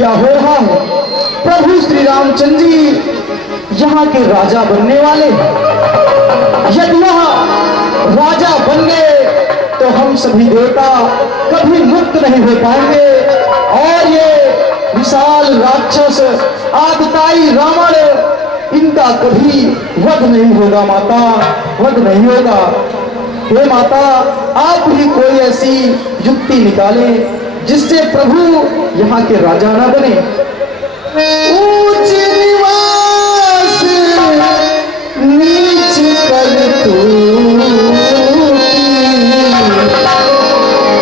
क्या हो रहा है? प्रभु श्री रामचंद्र जी यहाँ के राजा बनने वाले हैं। यदि वह राजा बन गए तो हम सभी देवता कभी मुक्त नहीं हो पाएंगे और ये विशाल राक्षस आतताई रावण, इनका कभी वध नहीं होगा माता, वध नहीं होगा। हे माता, आप ही कोई ऐसी युक्ति निकाले जिससे प्रभु यहाँ के राजा ना बने। ऊंच निवास नीच कर तू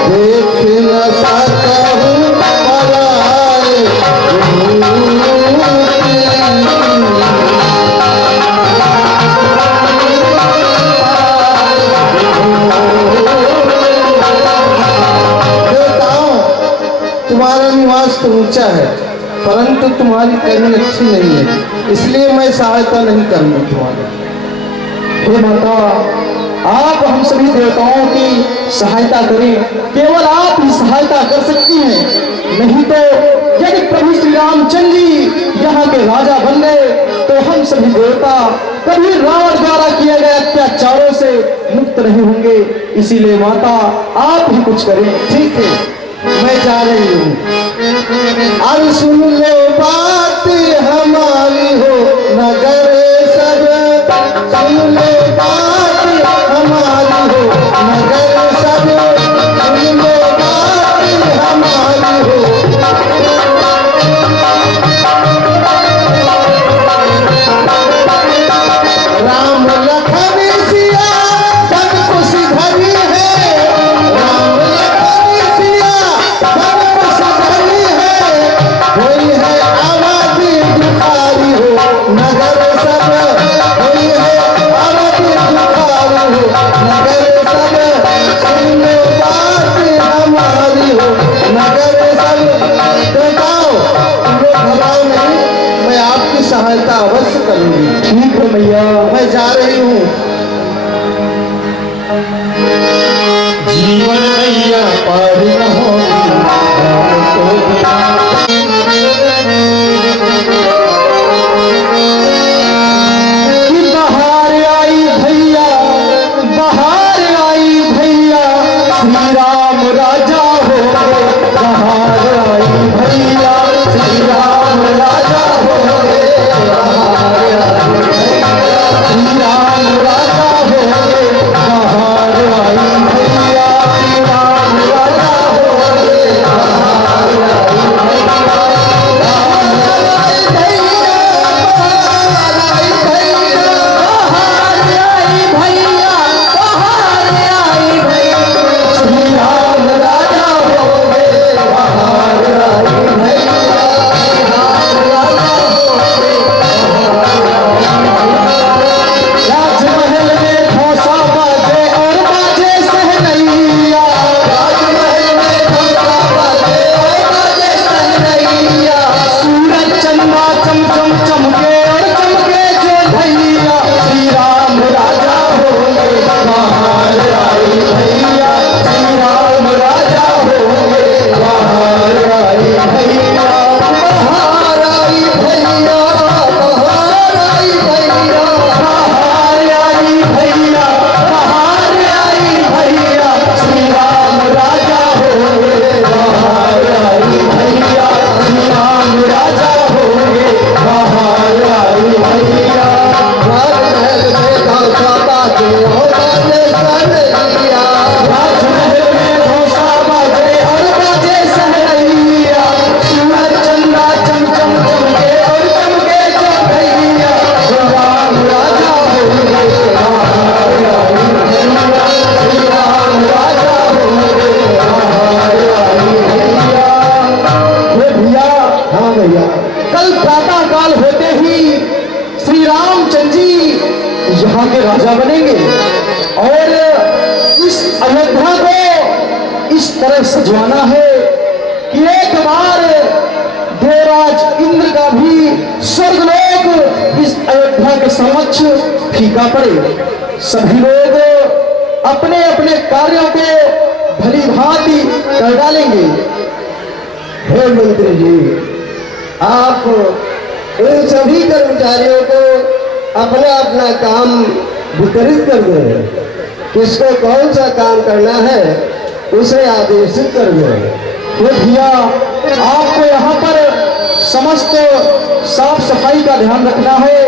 देख न सकता हूँ पराए तुम्हारा निवास तो ऊंचा है परंतु तुम्हारी करनी अच्छी नहीं है, इसलिए मैं सहायता नहीं करूंगी तुम्हारी। हे माता, आप हम सभी देवताओं की सहायता करें, केवल आप ही सहायता कर सकती हैं। नहीं तो यदि प्रभु श्री रामचंद्र जी यहाँ के राजा बन गए तो हम सभी देवता कभी रावण द्वारा किए गए अत्याचारों से मुक्त नहीं होंगे। इसीलिए माता, आप ही कुछ करें। ठीक है, मैं जा रही हूँ। अब सुन लो बात हमारी हो नगर सब, सुन लो बात हमारी हो नगर सब, सुन लो बात हमारी हो। राम लखन सिया सब कुछ धरी है, राम लखन सिया सब कुछ धरी है। कोई है आबादी दुखारी हो नगर सब, कोई है आबादी दुखारी हो नगर सब, सुन लो बात हमारी हो नगर सब। बताओ, तुम लोग घबराओ नहीं, मैं आपकी सहायता अवश्य करूंगी। ठीक है मैया, मैं जा रही हूँ। जीवन मैया पार न होगी राम को बिना। कि बहार आई भैया, बहार आई भैया, श्री राम राजा हो गए। बहार आई भैया, श्री राम राजा हो गए। बहार आई भैया, श्री राम राजा हो गए। बहार आई भैया, श्री राम राजा हो गए। बहार आई कल प्रातः काल होते ही श्री रामचंद्र जी यहाँ के राजा बनेंगे और इस अयोध्या को इस तरह सजवाना है कि एक बार देवराज इंद्र का भी स्वर्गलोक इस अयोध्या के समक्ष फीका पड़े। सभी लोग अपने अपने कार्यों को भली भांति कर डालेंगे। हे मंत्री जी, आप इन सभी कर्मचारियों को अपना अपना काम वितरित कर दें। किसको कौन सा काम करना है उसे आदेशित कर दें। ये भैया आपको यहाँ पर समस्त साफ सफाई का ध्यान रखना है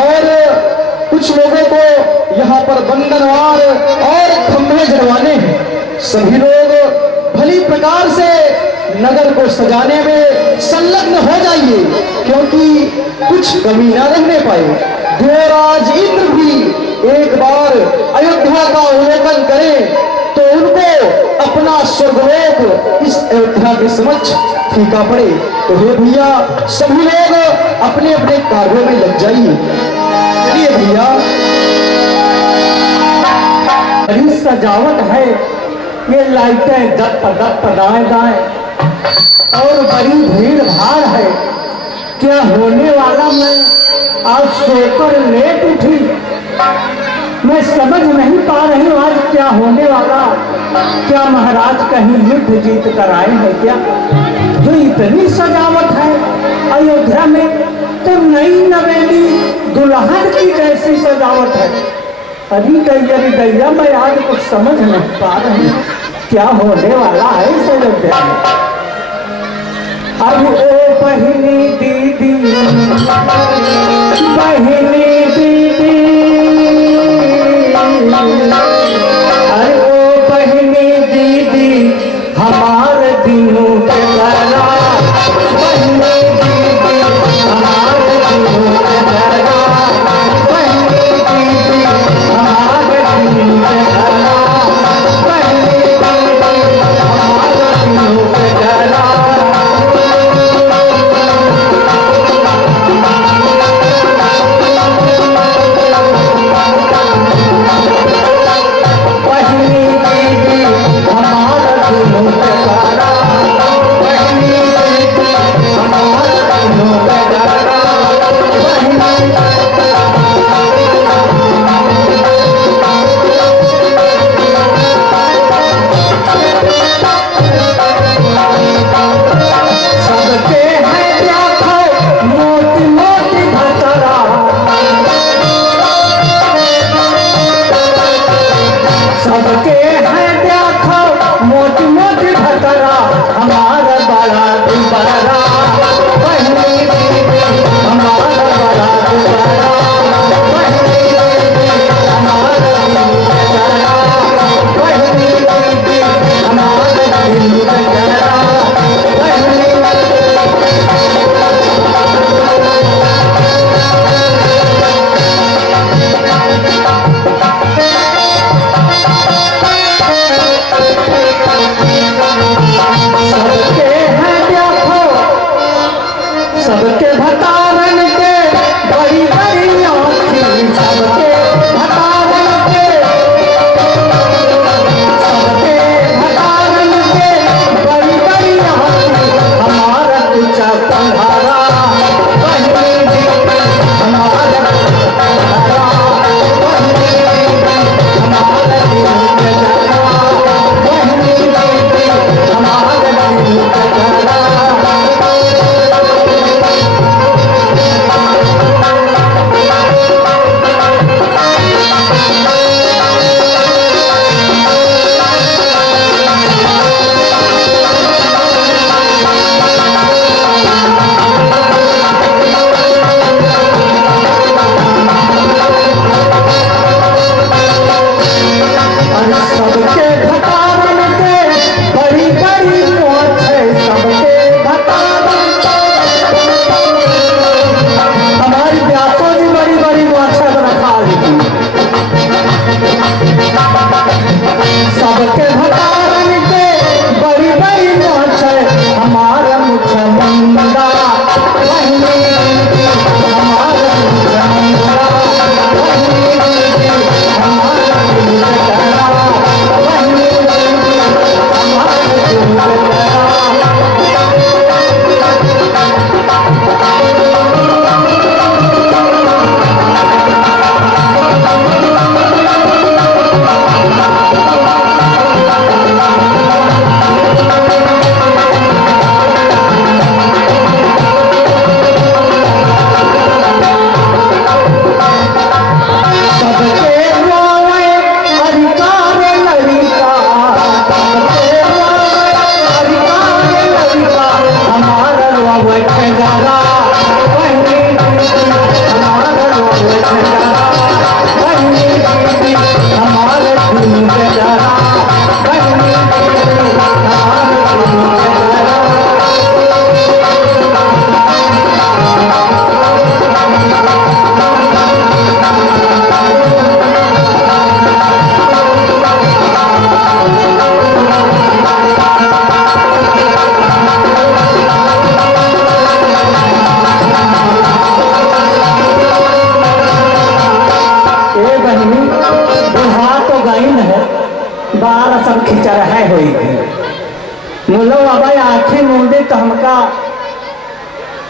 और कुछ लोगों को यहाँ पर बंधनवार और खंभे जड़वाने हैं। सभी लोग भली प्रकार से नगर को सजाने में संलग्न हो जाइए, क्योंकि कुछ कमी न रहने पाए। देवराज इंद्र भी एक बार अयोध्या का अवलोकन करें तो उनको अपना स्वर्गलोक इस अयोध्या के समक्ष फीका पड़े। तो हे भैया सभी लोग अपने अपने कार्यों में लग जाइए। चलिए भैया। बड़ी सजावट है, ये लाइटें दप दाएं दाएं और बड़ी भीड़ भाड़ है। क्या होने वाला? मैं आज सोकर लेट उठी, मैं समझ नहीं पा रही हूँ आज क्या होने वाला। क्या महाराज कहीं युद्ध जीत कर आए हैं क्या? जो इतनी सजावट है अयोध्या में, तो नई नवेली दुल्हन की जैसी सजावट है। अरे दैया मैं आज कुछ समझ नहीं पा रही हूँ क्या होने वाला है इस अयोध्या में। अब ओ बहिनी दीदी, बहिनी दीदी, अरे ओ बहिनी दीदी हमारे दिनों के करा, बहिनी दीदी हमारे दिनों के करा, बहिनी दीदी हमारे दिनों के करा, बहिनी दीदी हमारे दिनों के करा।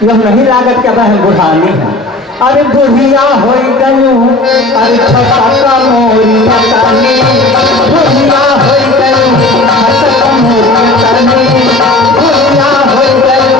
यह नहीं लागत के बहन बुढ़ानी है। अरे बुढ़िया हो गयू, अरे छसका मोरिया तानी, बुढ़िया हो गयू, छसका मोरिया तानी, बुढ़िया हो गयू।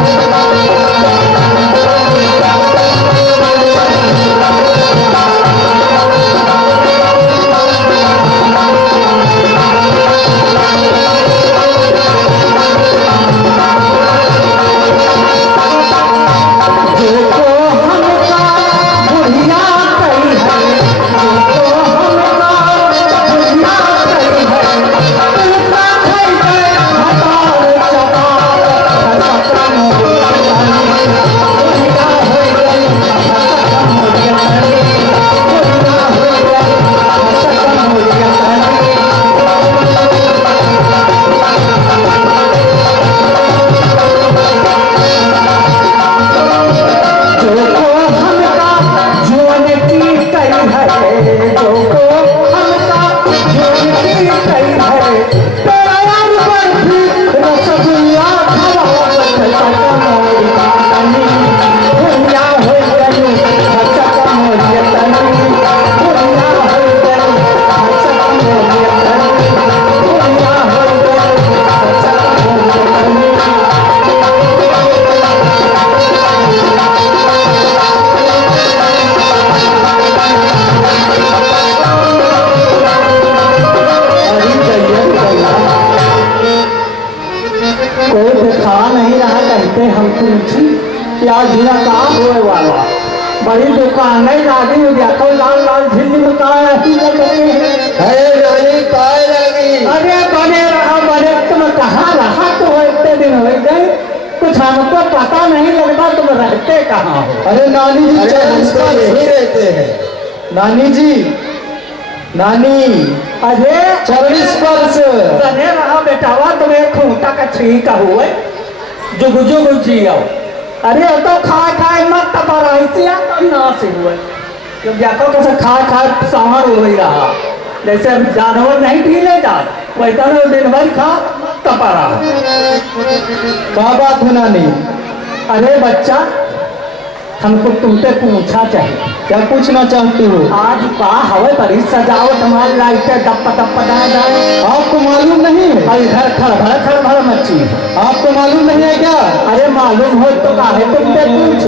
बड़ी दुकान नहीं दादी देखो लाल लाल झिल्ली में काय लगी। अरे बने रहा बने तुम कहाँ रहा तो इतने दिन हो गए, कुछ हमको पता नहीं लगता तुम रहते कहाँ हो। अरे नानी जी यही रहते हैं। नानी जी, नानी अरे चरण स्पर्श। बने रहा बेटावा तुम्हें खूंटा का छीका हुए जुग जुग जियो। अरे तो खा खाए मत तपराइसिया ना से हुए, जब जाकर कैसे खा खा सहर हो ही रहा, जैसे अब जानवर नहीं ढीले जात वैसा ना दिन भर खा तपरा। क्या बात है नानी? अरे बच्चा हमको तुमसे पूछा चाहिए। क्या पूछना चाहती हो? आज का हवे बड़ी सजावट हमारी लाइटें डप डप जाए, आपको मालूम नहीं है? और इधर खड़ भड़ मच्छी है। आपको मालूम नहीं है क्या? अरे मालूम हो तो काहे तुमसे पूछ।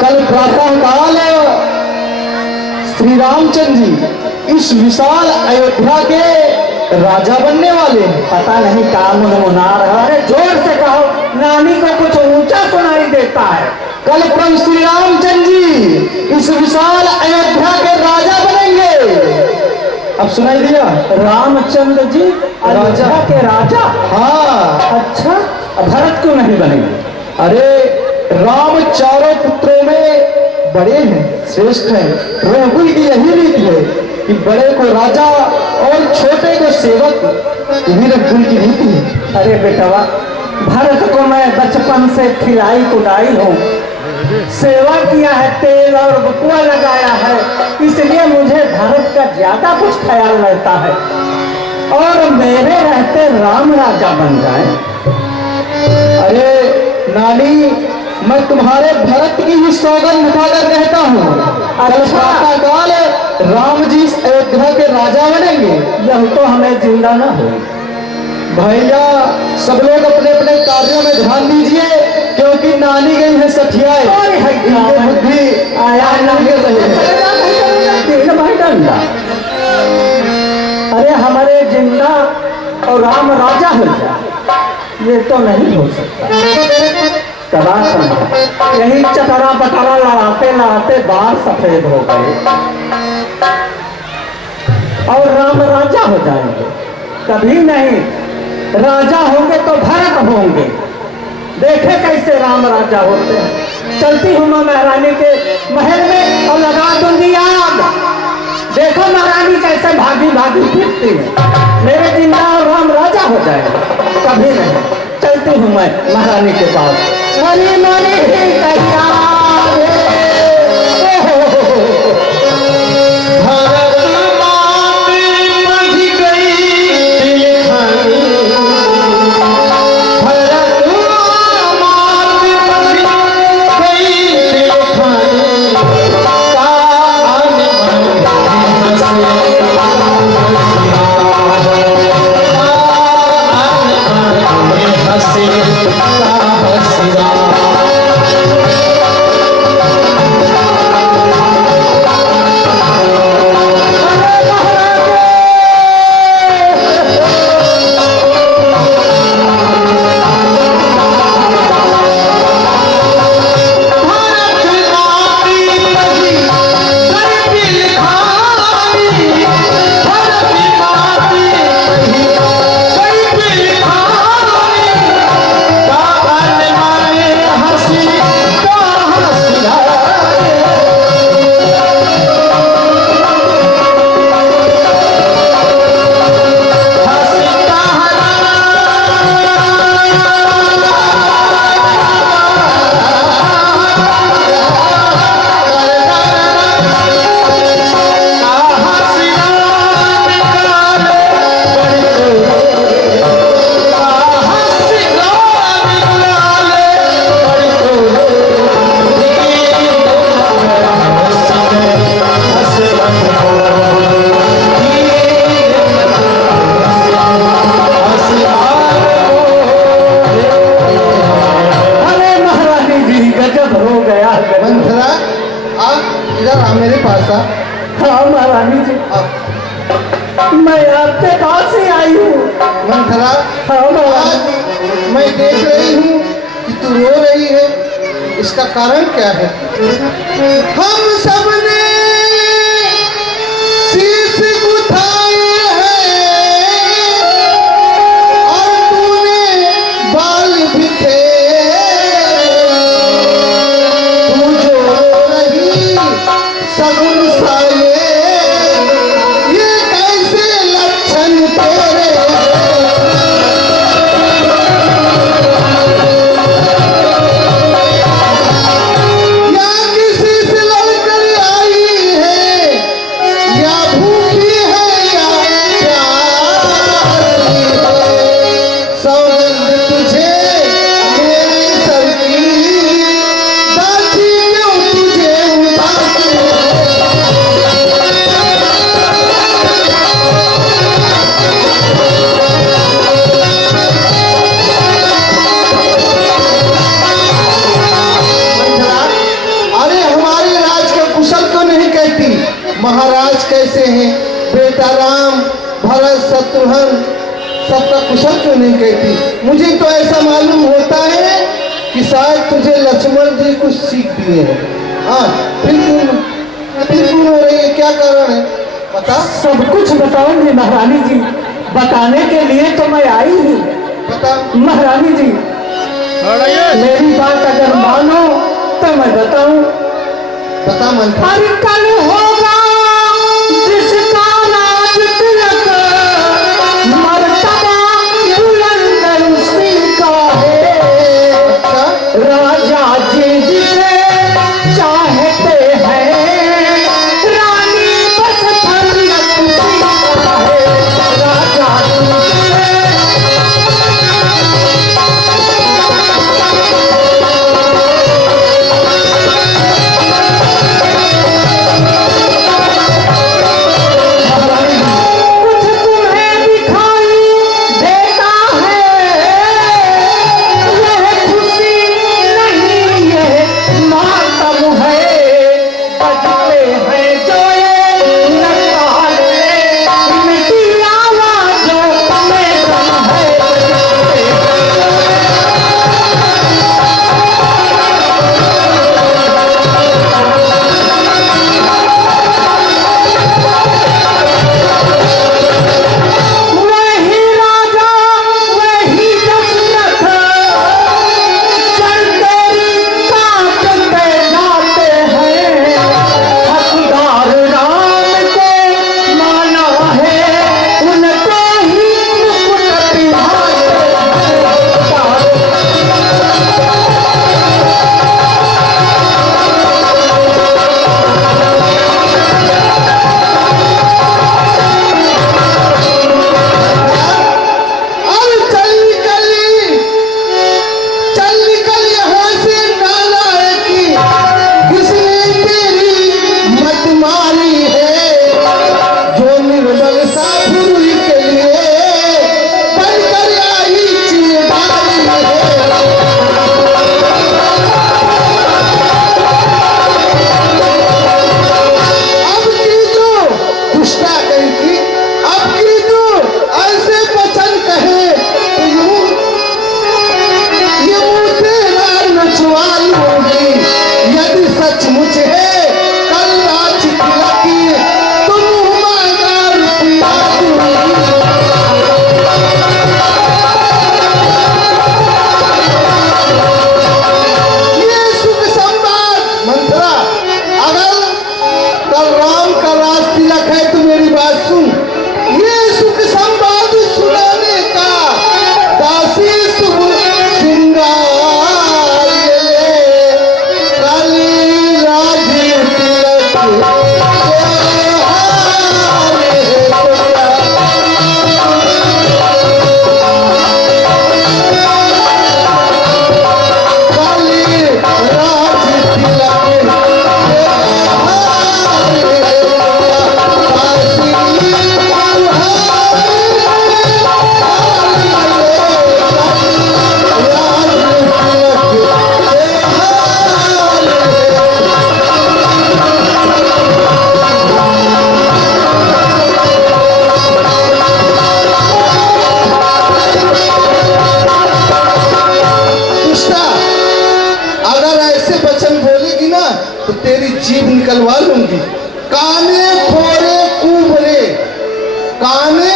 कल प्रातः काल श्री रामचंद्र जी इस विशाल अयोध्या के राजा बनने वाले हैं। पता नहीं क्या मुनमुना रहा। अरे जोर से कहो, नानी को कुछ ऊंचा सुनाई देता है। कल प्रभु श्री रामचंद्र जी इस विशाल अयोध्या के राजा बनेंगे। अब सुनाई दिया? रामचंद्र जी अयोध्या के राजा? हाँ। अच्छा, भरत क्यों नहीं बनेंगे? अरे राम चारों पुत्रों में बड़े हैं, श्रेष्ठ हैं। रघुकुल की यही रीति है कि बड़े को राजा और छोटे को सेवक, यही रघुकुल की रीति है। अरे बेटवा, भरत को मैं बचपन से खिलाई कुदाई हूँ, सेवा किया है, तेल और बकुआ लगाया है, इसलिए मुझे भरत का ज्यादा कुछ ख्याल रहता है। और मेरे रहते राम राजा बन जाए। अरे नानी, मैं तुम्हारे भरत की ही सौगंध उठाकर कहता हूँ, कल प्रातः काल राम जी इस अयोध्या के राजा बनेंगे। यह तो हमें जिंदा न हो। भैया सब लोग अपने अपने कार्यों में ध्यान दीजिए, क्योंकि नानी गई है सठियाए, इनके बुद्धि आया नहीं कर रही है। भाई डंडा। अरे हमारे जिंदा और राम राजा हो जाए, ये तो नहीं हो सकता। यही चटरा बटरा लड़ाते लड़ाते बाल सफेद हो गए और राम राजा हो जाएंगे, कभी नहीं। राजा होंगे तो भरत होंगे, देखे कैसे राम राजा होते हैं। चलती हूँ मैं महारानी के महल में और लगा दूंगी आग, देखो महारानी कैसे भागी भागी फिरती है। मेरे जिंदा और राम राजा हो जाएगा, कभी नहीं। चलती हूँ मैं महारानी के पास। मनी मनी तैयार भरत आपके पास ही आई हूँ। मंथरा, हाँ महारानी। आज मैं देख रही हूँ कि तू रो रही है, इसका कारण क्या है? हम सबने शीश उठाए हैं और तूने बाल बिखेरे। तू जो रो रही सगुन साये, ये कैसे लक्षण तेरे? या किसी से लड़कर आई है, या भूखी है, या प्यासी है। सौगंध तुझे मेरी सर की, दासी क्यों तुझे उदासी है? अरे हमारे राज का कुशल क्यों नहीं कहती? महाराज कैसे हैं? बेटा राम, भरत, शत्रुघ्न, सबका कुशल क्यों नहीं कहती? मुझे तो ऐसा मालूम होता है कि शायद तुझे लक्ष्मण जी कुछ सीख दिए हैं। हाँ, फिर क्यों रो रही है? क्या कारण है? बता सब कुछ बताऊंगी महारानी जी। बताने के लिए तो मैं आई हूँ। बता। महारानी जी, मेरी बात अगर मानो तो मैं बताऊं। बता मंथरा। अरे कल होगा जिसका राज तिलक, मर्तबा बुलंद उसी का है। अच्छा, राजा जी जिसे चाहते हैं, रानी बस फरियत उसी का है। राजा जी जिसे ऐसे वचन बोलेगी ना तो तेरी जीभ निकलवा लूंगी। काने खोरे कुबरे, काने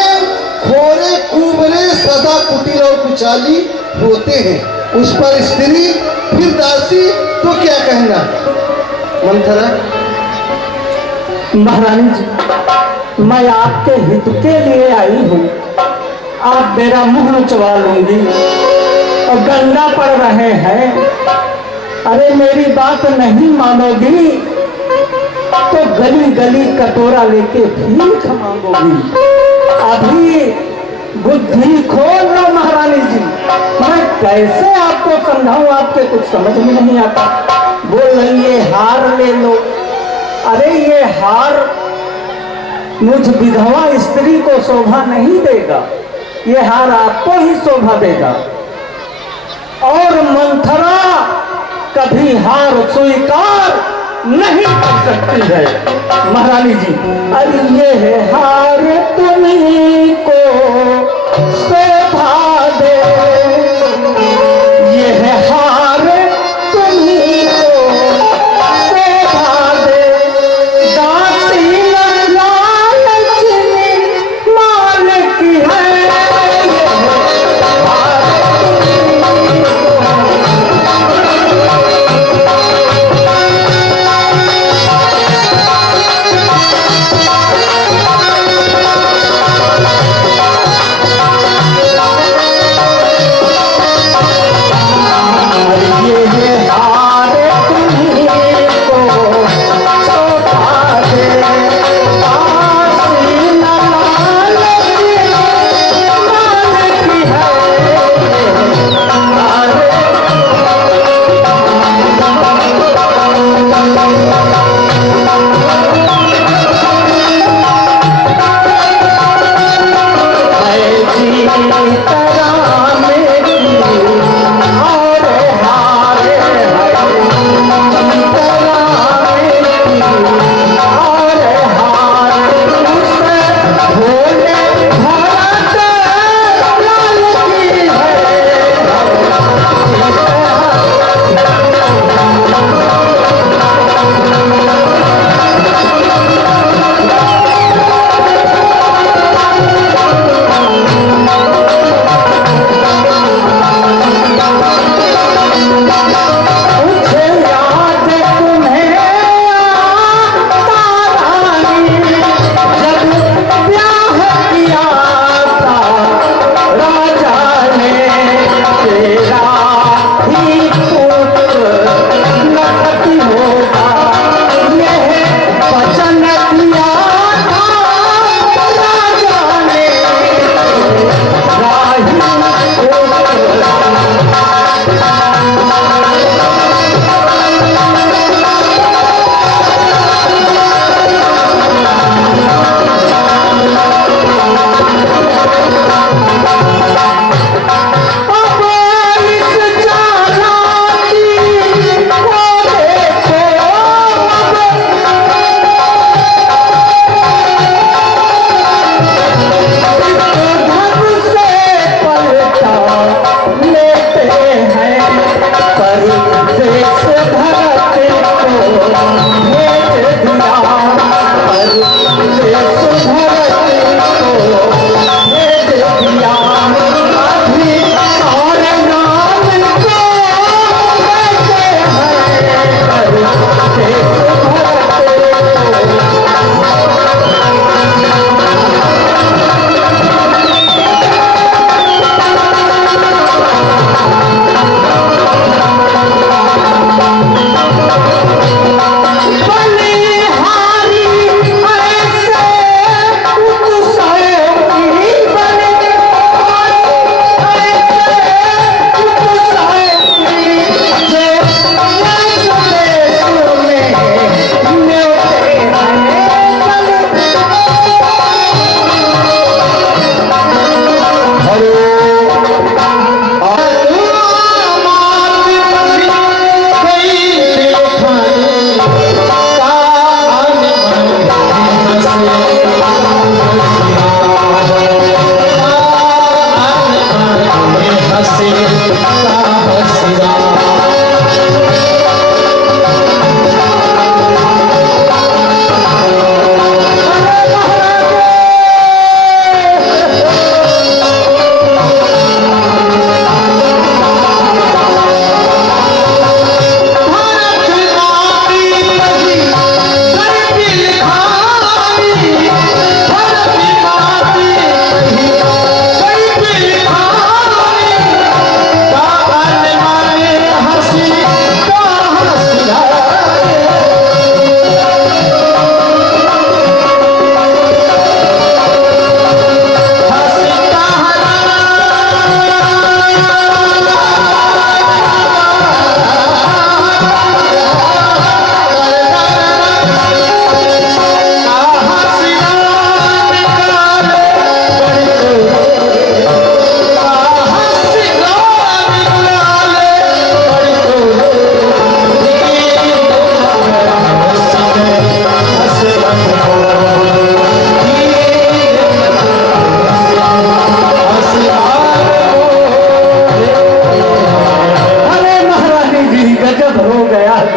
खोरे कुबरे सदा कुटिल और कुचाली होते हैं। उस पर स्त्री फिर दासी, तो क्या कहना मंथरा? महारानी जी, मैं आपके हित के लिए आई हूँ। आप मेरा मुंह नचवा लूंगी और गंदा पड़ रहे हैं। अरे मेरी बात नहीं मानोगी तो गली गली कटोरा लेके भीख मांगोगी। अभी बुद्धि खोल लो महारानी जी। मैं कैसे आपको समझाऊं, आपके कुछ समझ में नहीं आता। बोल रही ये हार ले लो। अरे ये हार मुझ विधवा स्त्री को शोभा नहीं देगा, ये हार आपको ही शोभा देगा। और मंथरा कभी हार स्वीकार नहीं कर सकती है महारानी जी। अरे ये है हार तुम्हीं को शोभा दे, ये है हार तुम्हीं को शोभा दे। दासी लालच में मालिक है, ये है हार तुम्हीं को।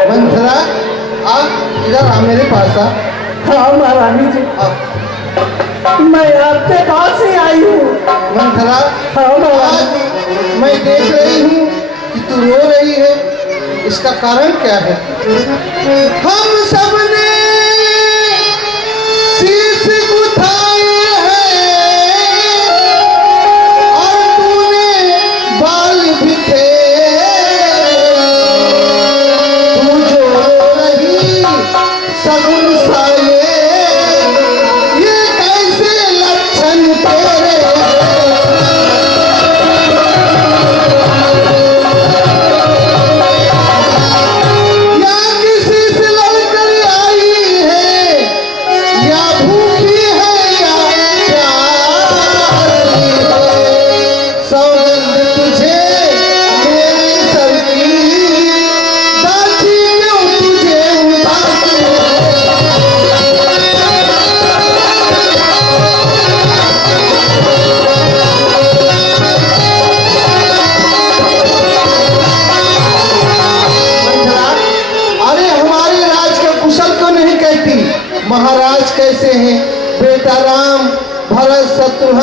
मंथरा आ इधर आ मेरे पास आ। हाँ महारानी जी, मैं आपके पास ही आई हूँ। मंथरा हाँ महारानी आज मैं देख रही हूँ कि तू रो रही है, इसका कारण क्या है? हम सबने शीश उठाए हैं और तूने बाल बिखेरे, तू जो रो रही सगुन साये, ये कैसे लक्षण तेरे? या किसी से लड़कर आई है, या भूखी है या प्यासी है। सौगंध तुझे मेरे सर की, दासी क्यों तुझे उदासी है? अरे हमारे राज का कुशल क्यों नहीं कहती? महाराज कैसे हैं? बेटा राम, भरत, शत्रुघ्न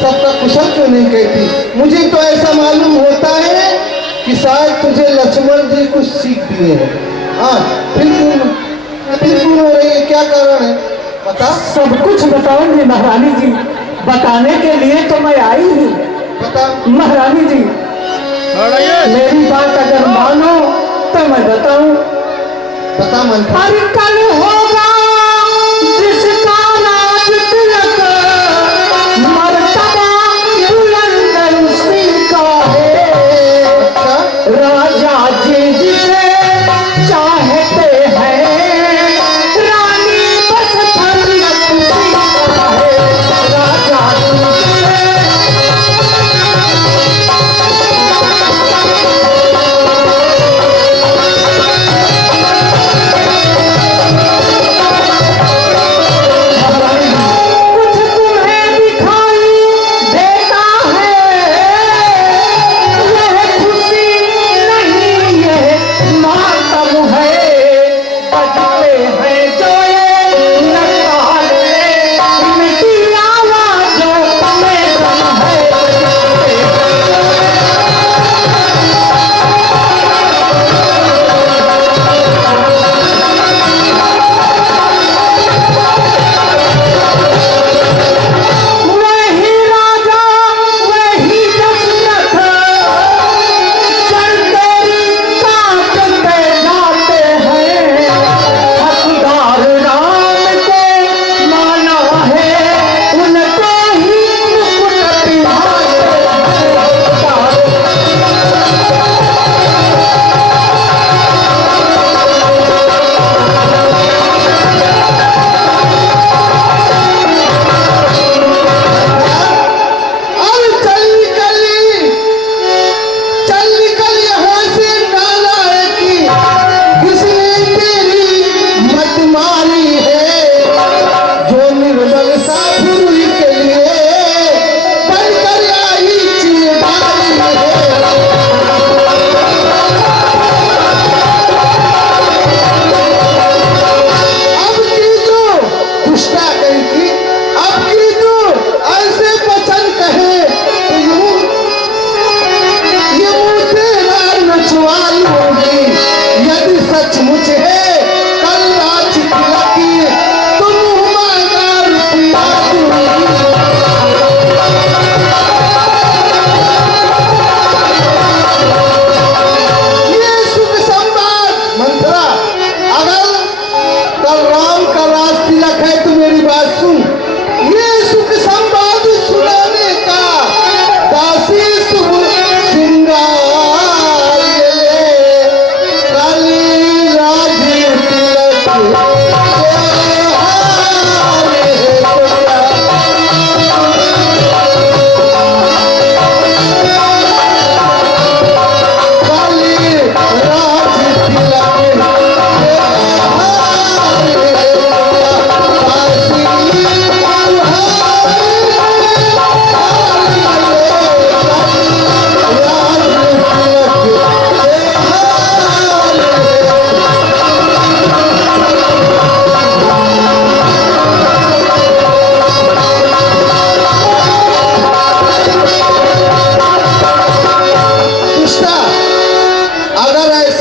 सबका कुशल क्यों नहीं कहती? मुझे तो ऐसा मालूम होता है कि शायद तुझे लक्ष्मण जी कुछ सीख दिए हैं। हाँ, फिर क्यों रो रही है? क्या कारण है बता? सब कुछ बताऊंगी महारानी जी, बताने के लिए तो मैं आई हूँ। बता। महारानी जी, मेरी बात अगर मानो तो मैं बताऊं। बता मंथरा। अरे कल होगा जिसका राज तिलक, मर्तबा बुलंद उसी का है। अच्छा, राजा जी जिसे चाहते हैं, रानी बस फरियत उसी का है। राजा जी जिसे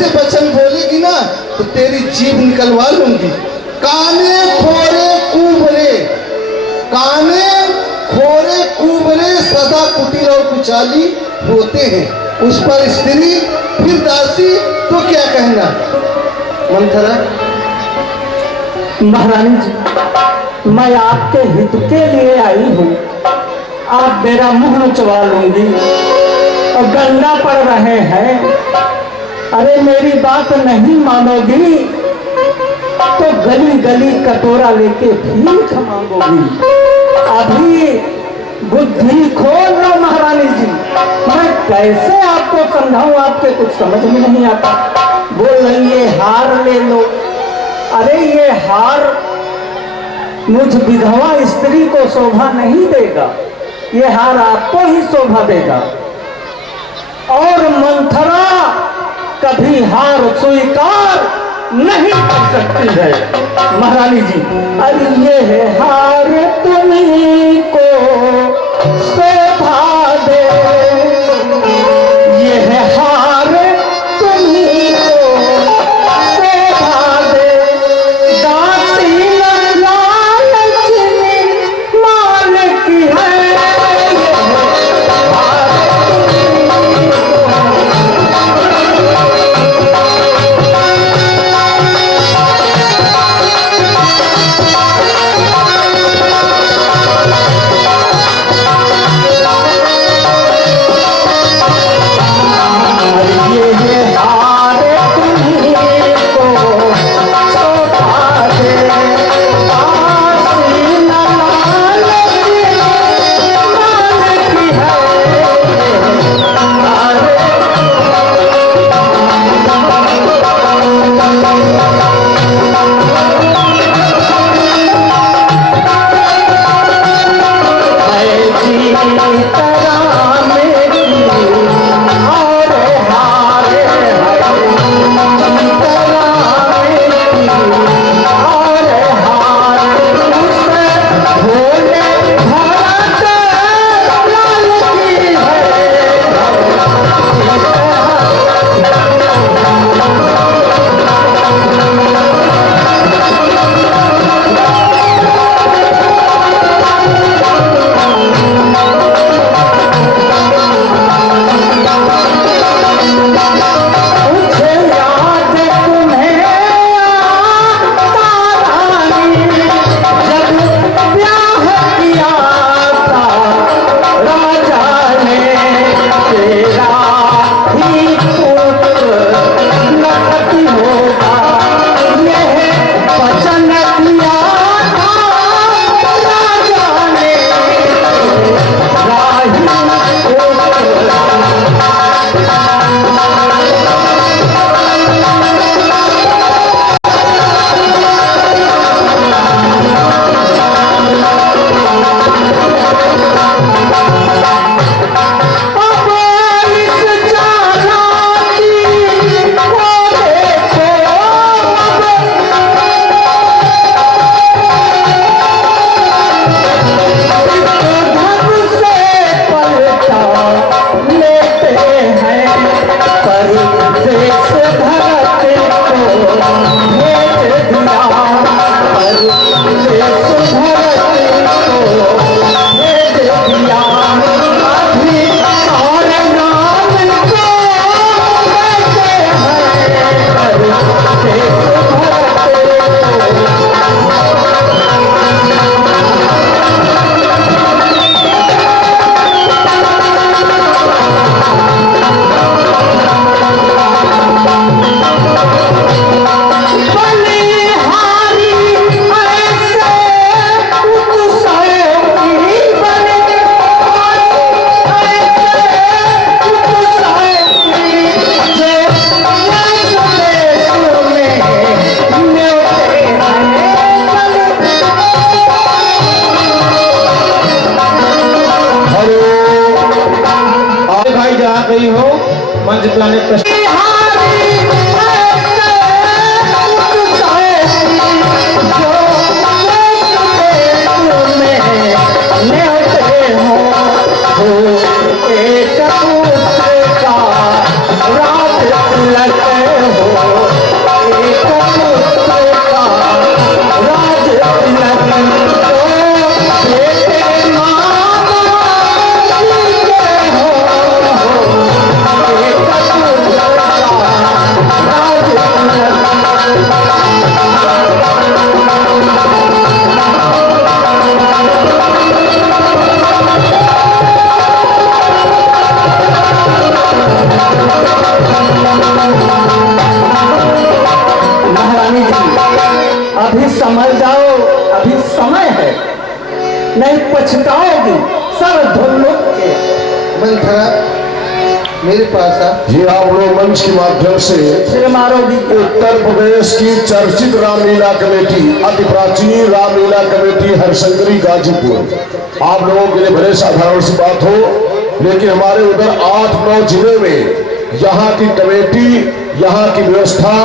ऐसे वचन बोलेगी ना तो तेरी जीभ निकलवा लूंगी। काने खोरे कुबरे, काने खोरे कुबरे सदा कुटिल और कुचाली होते हैं। उस पर स्त्री फिर दासी, तो क्या कहना मंथरा? महारानी जी, मैं आपके हित के लिए आई हूँ। आप मेरा मुंह नचवा लूंगी और गंदा पड़ रहे हैं। अरे मेरी बात नहीं मानोगी तो गली गली कटोरा लेके भीख मांगोगी। अभी बुद्धि खोल लो महारानी जी। मैं कैसे आपको समझाऊं, आपके कुछ समझ में नहीं आता। बोल रही ये हार ले लो। अरे ये हार मुझ विधवा स्त्री को शोभा नहीं देगा, ये हार आपको ही शोभा देगा। और मंथरा कभी हार स्वीकार नहीं कर सकती है महारानी जी। अरे ये है हार तुम्हीं को शोभा दे, ये है हार तुम्हीं को शोभा दे। दासी लालच में मालिक है, ये है हार तुम्हीं को। पछताओगी सर धुल्लुक के। मंथरा मेरे पास आ। ये आप लोग मंच के माध्यम से फिर मारोगी उत्तर प्रदेश की चर्चित रामलीला कमेटी, अति प्राचीन रामलीला कमेटी हरशंकरी गाजीपुर, आप लोगों के लिए बड़े साधारण सी बात हो, लेकिन हमारे उधर 8-9 जिले में यहाँ की कमेटी, यहाँ की व्यवस्था,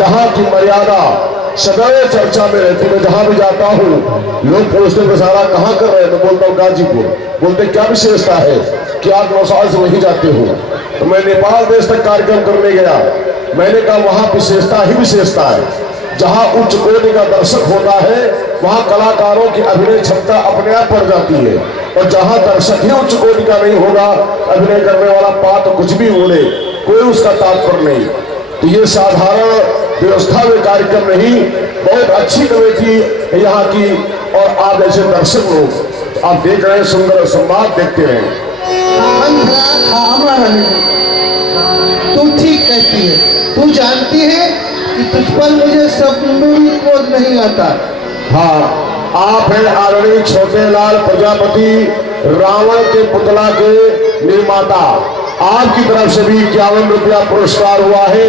यहाँ की मर्यादा सदैव चर्चा में रहती। मैं जहां भी जाता हूँ लोग पूछते हैं सारा कहाँ कर रहे हैं, मैं बोलता हूँ गाजीपुर। बोलते क्या विशेषता है कि आप 9 साल से वहीं जाते हो। तो मैं नेपाल देश तक कार्यक्रम करने गया, मैंने कहा वहां विशेषता ही विशेषता है। जहां उच्च कोटि का दर्शक होता है वहां कलाकारों की अभिनय क्षमता अपने आप बढ़ जाती है, और जहां दर्शक ही उच्च कोटि का नहीं होगा, अभिनय करने वाला पात्र कुछ भी बोले, कोई उसका तात्पर्य नहीं। तो ये साधारण व्यवस्था में कार्यक्रम नहीं, बहुत अच्छी कमेटी है यहाँ की। और आप ऐसे दर्शक लोग आप देख रहे हैं, सुंदर संवाद देखते हैं। तू ठीक कहती है, तू जानती है कि तुझ पर मुझे स्वप्न में भी क्रोध नहीं आता। हाँ, आप हैं आदरणीय छोटेलाल प्रजापति, रावण के पुतला के निर्माता। आपकी तरफ से भी 51 रुपया पुरस्कार हुआ है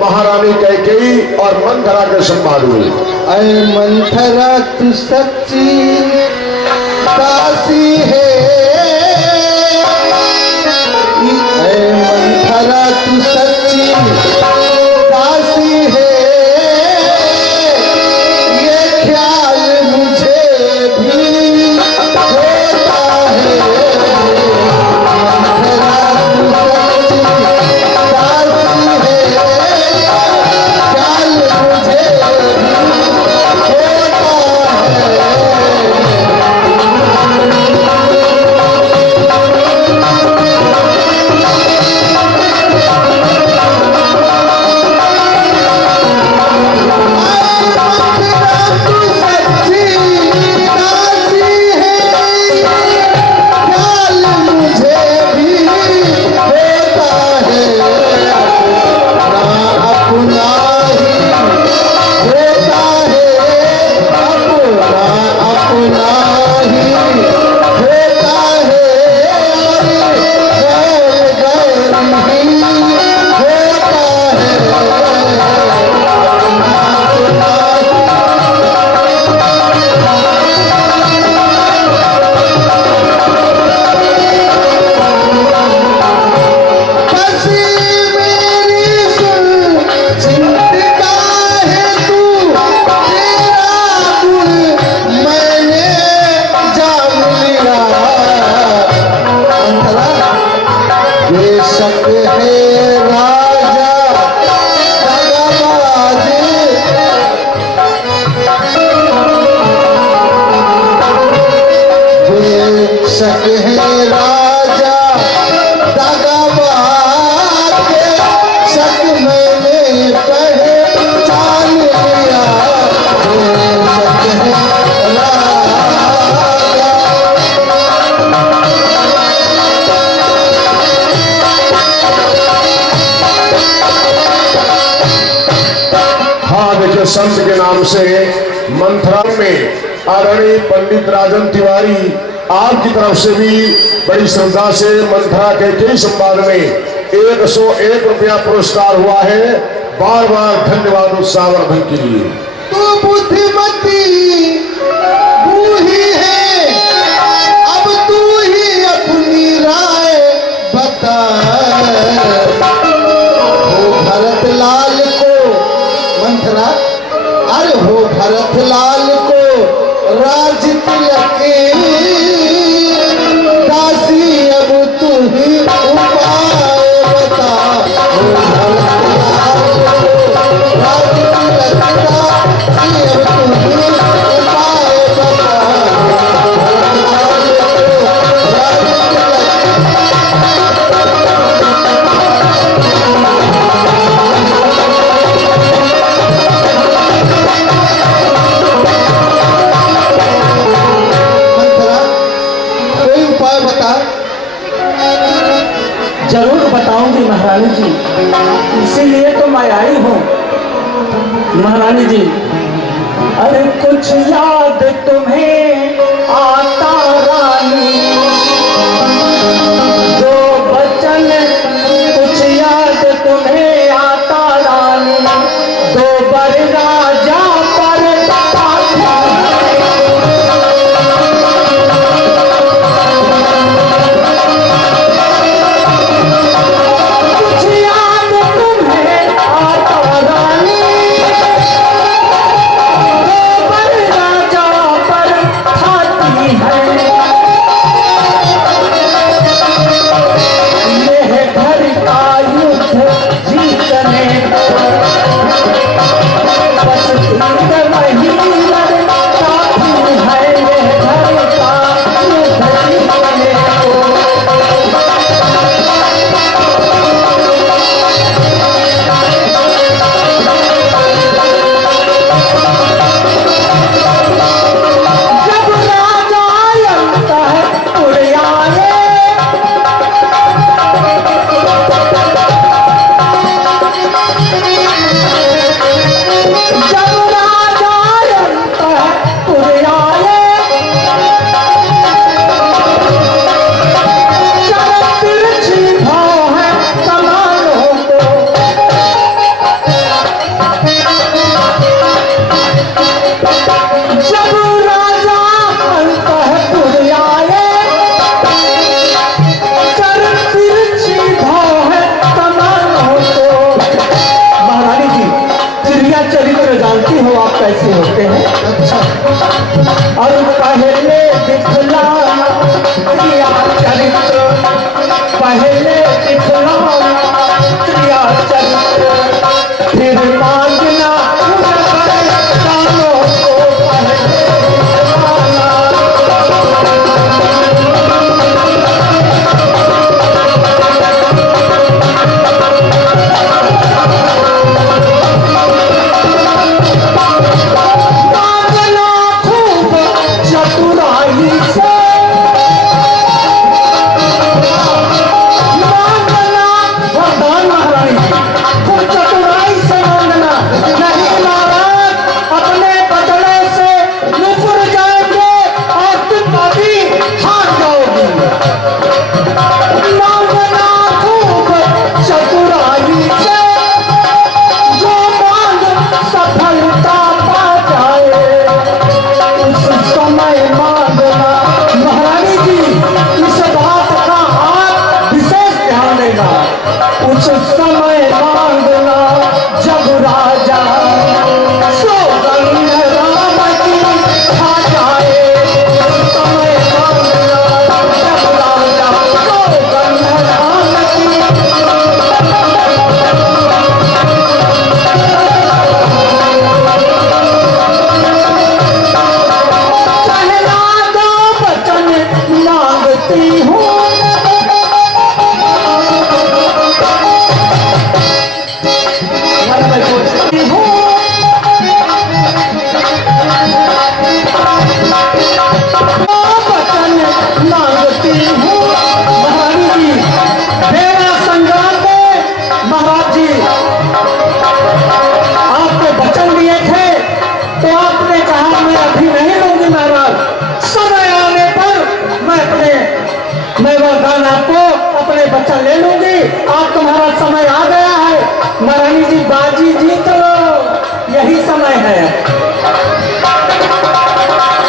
महारानी कैकेयी और मंथरा के सम्मान हुए। अरे मंथरा तू सच्ची दासी है, अरे मंथरा तू सच्ची दासी है, ये ख्याल मुझे भी होता है। मंथरा तू सच्ची दासी है, ख्याल मुझे भी शक है राजा दगाबाज के, शक मैंने पहचान लिया, शक है राजा। हाँ देखिए, संत के नाम से मंथरा में आदरणीय पंडित राजन तिवारी, आपकी तरफ से भी बड़ी श्रद्धा से मंथरा के कई सम्मान में 101 रुपया पुरस्कार हुआ है। बार बार धन्यवाद उस सावर्धन के लिए। तू बुद्धिमती बूढ़ी है, अब तू ही अपनी राय बता। हो भरत लाल को मंथरा, अरे हो भरत लाल को राज तिलक दासी, अब तू ही उपाय बता। हो भरत लाल को राज तिलक दासी, अब तू ही उपाय बता। भरत लाल को राज जरूर बताऊंगी महारानी जी, इसीलिए तो मैं आई हूँ महारानी जी। अरे कुछ याद तुम्हें आता रहा तो बर राजा पर कुछ याद तुम्हें आता रानी, तो बर राजा पर खाती है। यह घर का युद्ध जीतने बस 3 महीने काफी है। यह घर का युद्ध जीतने को जब राजा आता है उड़ आए, जब राजा आता है उड़ आए, जब तिरछी भाव है कमानों को, जब राजा आता है उड़ आए, जब तिरछी भाव है कमानों को। महारानी जी, चिड़िया चरित्र जानती हो आप कैसे होते हैं? अच्छा, और पहले दिखलाना क्रिया चरित्र, पहले दिखलाना क्रिया चरित्र, फिर मांगना उनके कानों को। पहले दिखलाना मांगना खूब चतुराई से, मांगना वरदान महारानी जी, खूब चतुराई से मांगना। नहीं महाराज, अपने बदले से मुकर जाएंगे और तुम कभी हार जाओगे। मांगना खूब चतुराई से, जो मांग सफलता पा जाए, उस समय मांगना। महारानी जी, इस बात का आप विशेष ध्यान देना। उस समय मांगना जब राजा सौगंध राम की खा जाए, उस समय मांगना जब राजा सौगंध राम की। पहला 2 वचन मांगती हूँ, मन में सोचती हूँ, वचन मांगती हूँ। महारानी जी, मेरा संग्राम में महाराज जी आपको वचन दिए थे, तो आपने कहा मैं अभी नहीं लूंगी महाराज, समय आने पर मैं वरदान आपको अपने वचन ले लूंगी। आप तुम्हारा समय आ गया है महारानी जी, बाजी जीत लो, यही समय है।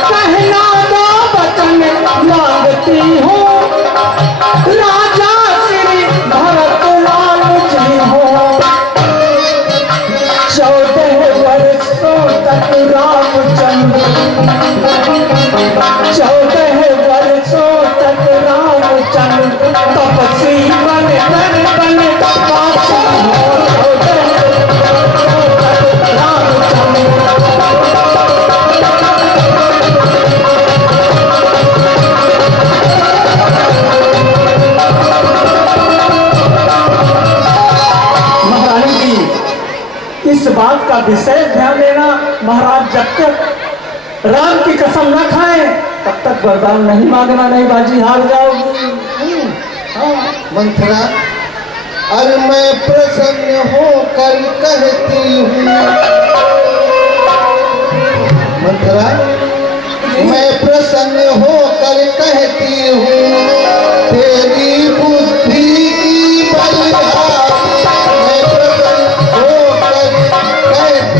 पहला 2 वचन मांगती हूँ, राजा श्री भरत लाल जी हो। 14 वर्षों तक रामचंद्र, 14 वर्षों तक रामचंद्र तपस्वी बन काशी हो। 14 वर्षों तक रामचंद्र महारानी जी, इस बात का विशेष ध्यान देना महाराज, जब तक राम की कसम न खाएं तब तक वरदान नहीं मांगना, नहीं बाजी हार जाओगी। मंथरा, अरे मैं प्रसन्न होकर कहती हूँ, मंथरा, मैं प्रसन्न होकर कहती हूँ, तेरी बुद्धि की बलिहार। मैं प्रसन्न होकर कहती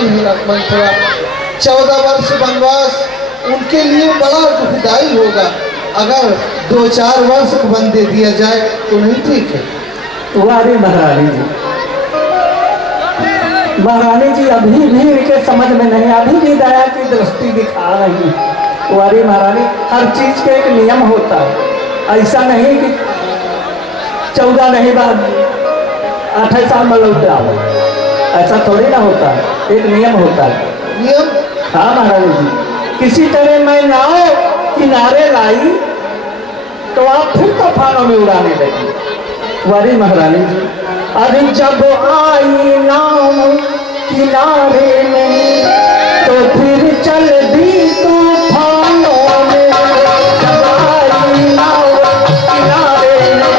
समझ ही ना मंथरा। 14 वर्ष वनवास उनके लिए बड़ा दुखदाई होगा। अगर 2-4 वर्ष को वन दे दिया जाए तो नहीं ठीक है। वारी महारानी जी, महारानी जी अभी भी इनके समझ में नहीं, अभी भी दया की दृष्टि दिखा रही। वारी महारानी, हर चीज के एक नियम होता है। ऐसा नहीं कि 14 नहीं बाद 28 साल में लौट आओ, ऐसा थोड़ी ना होता है, एक नियम होता है। नियम? हाँ महारानी जी, किसी तरह मैं नाव किनारे लाई तो आप फिर तूफानों में उड़ाने लगी। वारी महारानी जी, अरे जब आई नाव किनारे में तो फिर चल दी तूफानों में। जब आई नाव किनारे में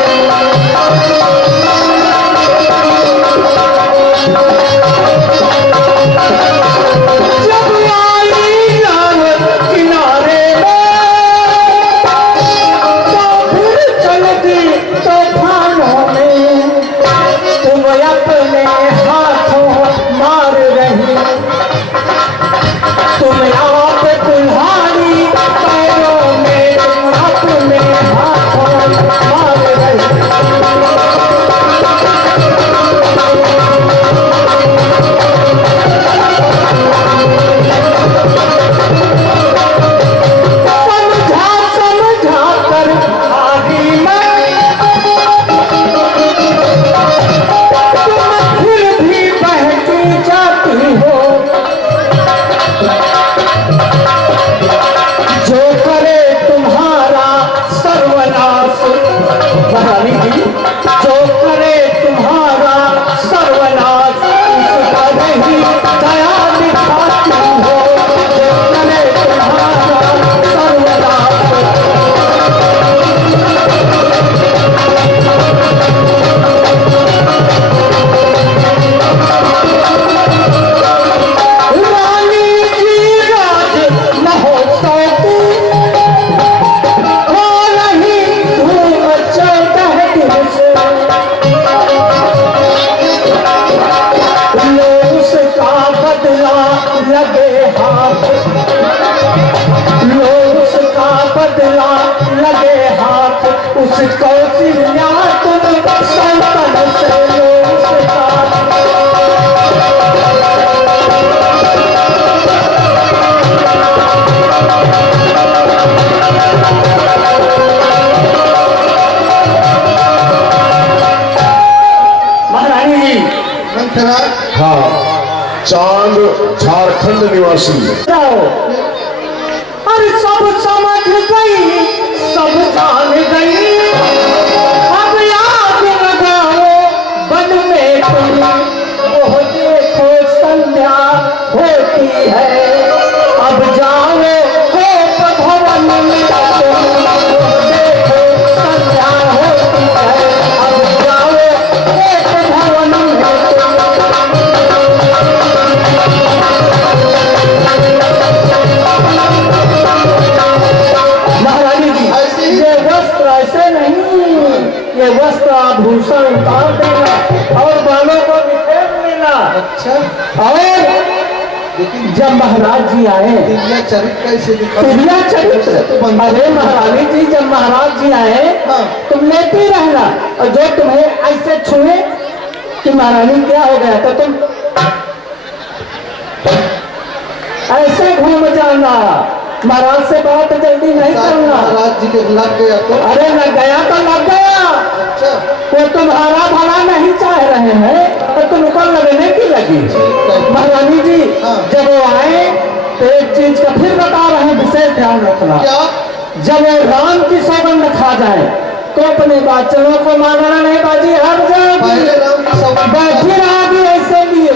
जब आई नाव किनारे में तो फिर चल दी तूफानों में। तुम अपने हाथों मार रही, तुम आप कुल्हाड़ी पैरों में, तुम अपने हाथों मार रही। समझा कर आगे मैं, तुम फिर भी बहती जाती हो। जो करे तुम्हारा सर्वनाश, महारानी जी, जो करे तुम्हारा सर्वनाश उस पर ही दया दिखाती हो। जो करे तुम्हारा सर्वनाश रानी की राज महोत्सव की हो रही धूम 14 दिन से। लो उसका बदला लगे हाथ, लो उसका बदला लगे हाथ, उस कौशल्या तुम सल्तन से लो उसका। महारानी जी, मंथरा, हाँ, चांद झारखंड निवासी। जाओ। अरे सब समझ गई, सब जान गई, अब याद लगाओ बन में तुम। वो देखो संध्या होती है, अब जाओ गोप भवन में तुम। वो देखो संध्या होती है, अब जाओ गोप भवन में तुम। महारानी जी, ऐसे ही? ये वस्त्र ऐसे नहीं, ये वस्त्र आभूषण उतार देना और बालों को बिखेर लेना। अच्छा, और लेकिन जब महाराज जी आए, दिव्या चरित्र कैसे दिखा? दिव्या चरित्र, अरे महारानी जी जब महाराज जी आए हाँ। तुम लेती रहना, और जो तुम्हें ऐसे छुए कि महारानी क्या हो गया तो तुम ऐसे घूम जाना। महाराज से बात जल्दी नहीं करना। महाराज जी के लग गया तो? अरे लग गया तो लग गया, अच्छा, वो तुम्हारा भला नहीं चाह रहे हैं तो तुमको लगने की लगी। महारानी जी हाँ। जब वो आए तो एक चीज का फिर बता रहे हैं, विशेष ध्यान रखना। क्या? जब वो राम की सौगंध खा जाए तो अपने बच्चों को मानना नहीं, बाजी हट पहले जाएगी, राम की सौगंध बैठी रहेगी ऐसे लिए।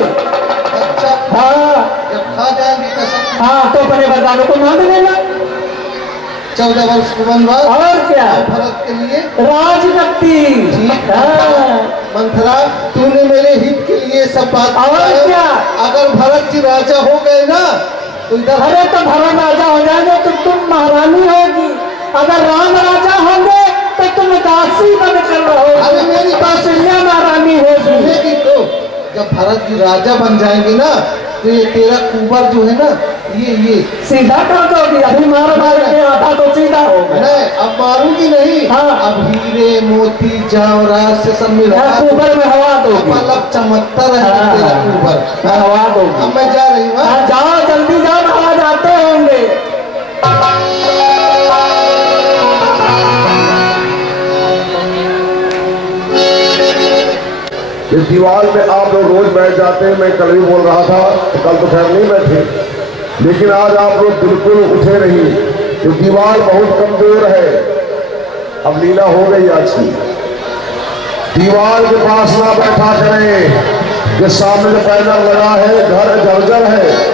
अच्छा, हाँ जब खा जाएंगे कसम। हाँ, तो अपने वरदानों को मान लेना। 14 वर्ष का वनवास और क्या, भरत के लिए राजभक्ति। ठीक। हाँ, मंथरा, तूने मेरे हित के लिए सब बात और किया है। क्या? अगर भरत जी राजा हो गए ना तो इधर अरे तो भरत राजा हो जाएंगे तो तुम महारानी होगी, अगर राम राजा होंगे तो तुम दासी बनकर रहोगे। अरे मेरी बात कौशल्या महारानी होगी। सुनेगी तो जब भरत जी राजा बन जाएंगे ना तो ये तेरा ऊपर जो है ना, ये सीधा कर दोगी? अभी मार मार के आधा तो सीधा हो गया। नहीं, अब मारूंगी नहीं। हाँ। अब हीरे मोती जवाहरात से सब मिला ऊपर में हवा दोगी। मतलब चमकता रहे हाँ, तेरा हाँ। ऊपर। हवा दोगी। अब मैं जा रही हूँ। हाँ, जाओ जल्दी जाओ, हवा जाते होंगे। इस दीवार में आप लोग रोज बैठ जाते हैं। मैं कल भी बोल रहा था, कल तो खैर नहीं बैठे, लेकिन आज आप लोग बिल्कुल उठे नहीं। ये दीवार बहुत कमजोर है। अब लीला हो गई आज की। दीवार के पास ना बैठा करें। ये सामने जो पैनल लगा है, घर जर्जर है।